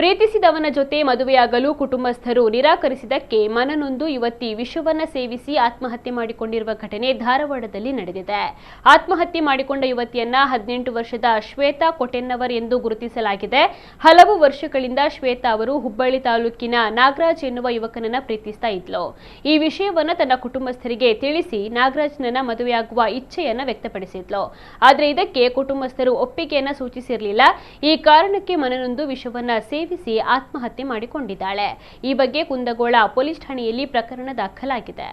ಪ್ರೀತಿಸಿದವನ ಜೊತೆ ಮದುವೆಯಾಗಲು ಕುಟುಂಬಸ್ಥರು ನಿರಾಕರಿಸಿದ್ದಕ್ಕೆ ಮನನೊಂದು ಯುವತಿ ವಿಷವನ್ನ ಸೇವಿಸಿ ಆತ್ಮಹತ್ಯೆ ಮಾಡಿಕೊಂಡಿರುವ ಘಟನೆ ಧಾರವಾಡದಲ್ಲಿ ನಡೆದಿದೆ. ಆತ್ಮಹತ್ಯೆ ಮಾಡಿಕೊಂಡ ಯುವತಿಯನ್ನ 18 ವರ್ಷದ ಶ್ವೇತಾ ಕೊಟೆನ್ನವರ್ ಎಂದು ಗುರುತಿಸಲಾಗಿದೆ. ಹಲವು ವರ್ಷಗಳಿಂದ ಶ್ವೇತಾ ಅವರು ಹುಬ್ಬಳ್ಳಿ ತಾಲೂಕಿನ ನಾಗರಾಜ್ ಎನ್ನುವ ಯುವಕನನ್ನ ಪ್ರೀತಿಸ್ತಾ ಇದ್ಲು. ಈ ವಿಷಯವನ್ನ ತನ್ನ ಕುಟುಂಬಸ್ಥರಿಗೆ ತಿಳಿಸಿ ನಾಗರಾಜ್ನನ್ನ ಮದುವೆಯಾಗುವ ಇಚ್ಛೆಯನ್ನ ವ್ಯಕ್ತಪಡಿಸಿದ್ಲು. ಆದರೆ ಇದಕ್ಕೆ ಕುಟುಂಬಸ್ಥರು ಒಪ್ಪಿಗೆಯನ್ನ ಸೂಚಿಸಿರಲಿಲ್ಲ. ಈ ಕಾರಣಕ್ಕೆ ಮನನೊಂದು ವಿಷವನ್ನ ಸೇವಿಸಿ ಆತ್ಮಹತ್ಯೆ ಮಾಡಿಕೊಂಡಿದ್ದಾಳೆ. ಈ ಬಗ್ಗೆ ಕುಂದಗೋಳ ಪೊಲೀಸ್ ಠಾಣೆಯಲ್ಲಿ ಪ್ರಕರಣ ದಾಖಲಾಗಿದೆ.